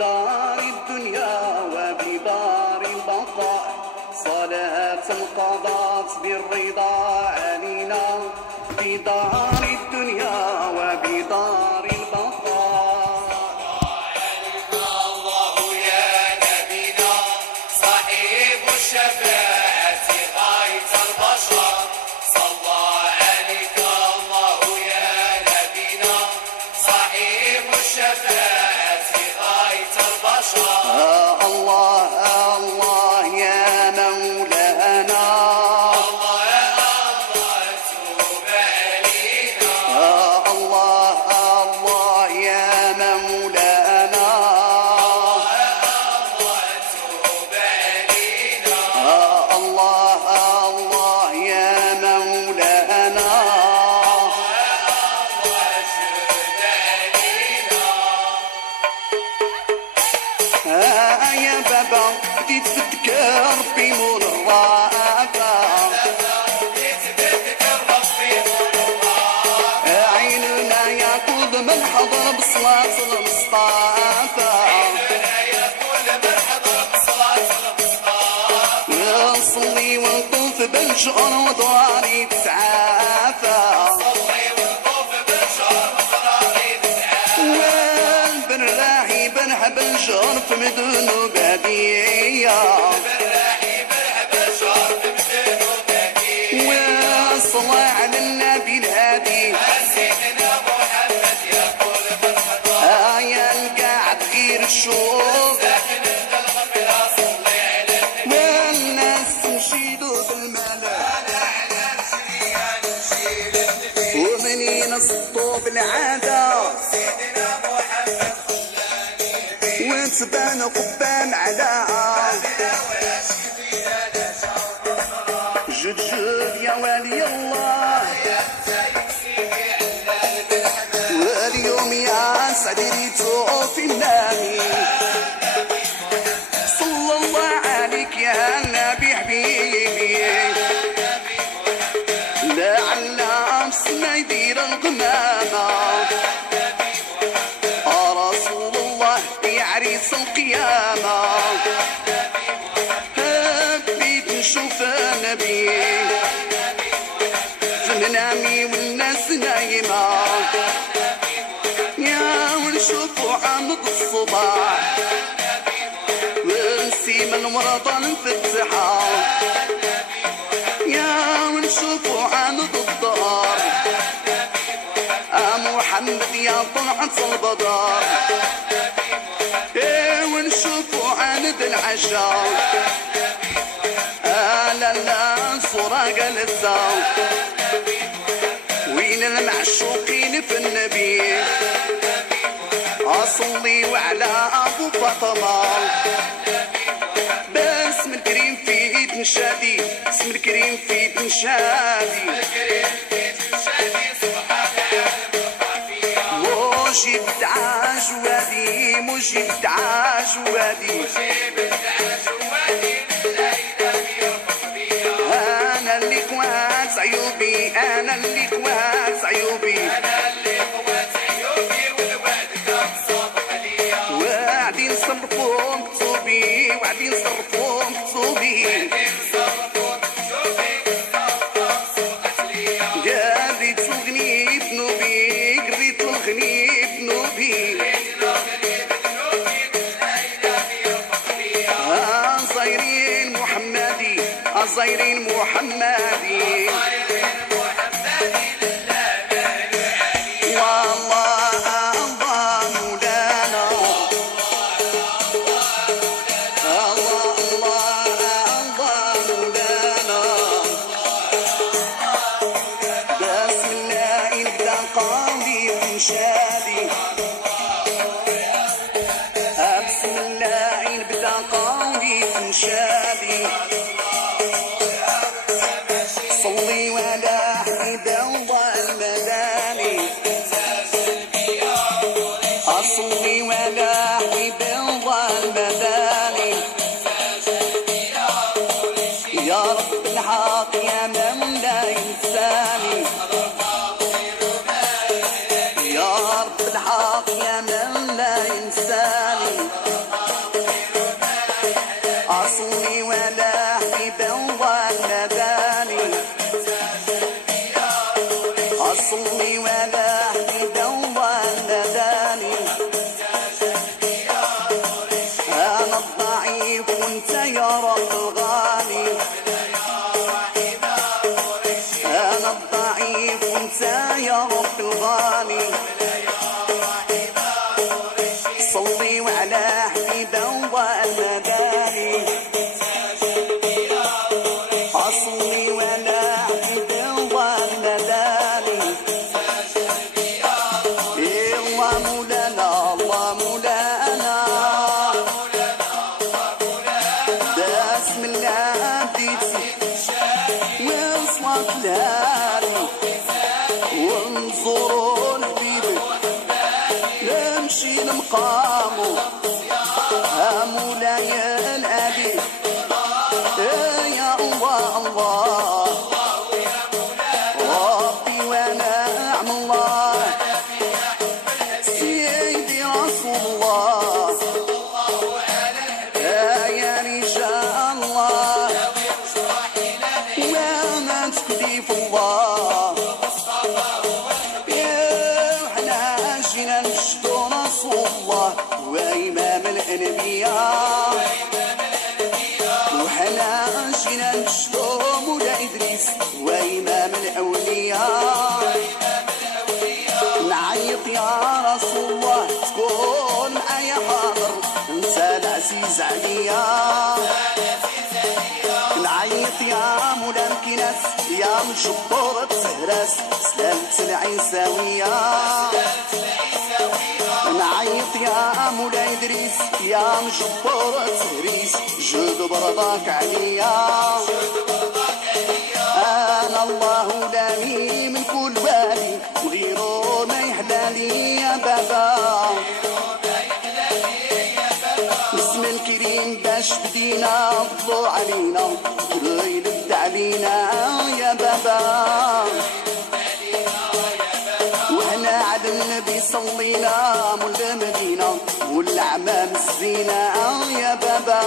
بدار الدنيا وبدار البقاء صلاة قضت بالرضا علينا بدار الدنيا وبدار البقاء. عليك الله يا نبينا صاحب الشفاعة غاية البشر صلى عليك الله يا نبينا صاحب الشفاعة غاية البشر. الله الله يا مولانا توب علينا الله الله يا مولانا توب علينا الله الله يا مولانا واشهد علينا. يا بابا بديت تذكر في مول الرافة عيننا ياكل من حضر بصلاة المصطفى نصلي ونطوف بالشعر ودواري تتعافى والبراحي بنحب الجار في مدن وبادية والصلاة على النبي الهادي يا القاعد غير الشوق والناس نشيدوا بالملا ومنين صدوا بالعادة وتبان قبان على جد جد يا ولي الله واليوم يا سعديتو في النامي صلى الله عليك يا نبي حبيبي لعل أمسنا يدير القمامة رسول الله يا عريس القيامة حبيت نشوف النبي في منامي والناس نايمة يا ونشوفوا عمد الصباح ونسيم المرضى المفتحة يا ونشوفوا عمد الدار محمد يا طلعت البدار ونشوفوا عند العشاء لا لا صراق للزاو وين المعشوقين في النبي أصلي وعلى أبو فاطمة باسم الكريم في تنشادي اسم الكريم في تنشادي مجيب عجوادي مجيب عجوادي أنا اللي كوات عيوبي أنا اللي كوات عيوبي وعدي نصرفو مكتوبي وعدي نصرفو مكتوبي قريت الغني بنوبي قريت الغني بنوبي زايرين محمدي زايرين محمدي والله الله مولانا الله الله الله مولانا بسم الله نبدا قولي ونشادي بسم الله نبدا قولي ونشادي صلي ولا حبيب الله المداني أصلي ولا حبيب الله المداني يا رب الحق يا من لا ينساني يا رب الحق يا من لا ينساني صلي وعلى حبيبه والمداني أصلي ولا حبيبه والمداني الله مولانا الله مولانا داس من العبديتي وصلت لهالي ونزورو الحبيبي نمشي لمقامو ها مولاي الأبي يا الله الله ربي ونعم الله سيدي رسول الله يا رجال الله وما تكليف الله وحنا جينا نشدو رسول الله وإمام الأنبياء وحنا جينا نشدو مولا إدريس وإمام الأولياء نعيط يا رسول الله تكون معايا حاضر نسى العزيز عليا نعيط يا مولا الكناس يا مشبورة سهراس سلالة العيساوية نعيط يا مولا إدريس يا مجبورة سهريس جود برضاك عليا أنا الله لاني من كل بالي وغيره ما يحلالي يا بابا اسم الكريم باش بدينا طلو علينا الليل بدا علينا يا بابا وهنا على النبي صلينا مول المدينة والعمام الزينة يا بابا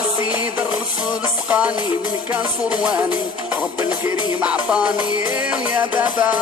أسيد الرسول سقاني من كان صرواني رب الكريم عطاني يا بابا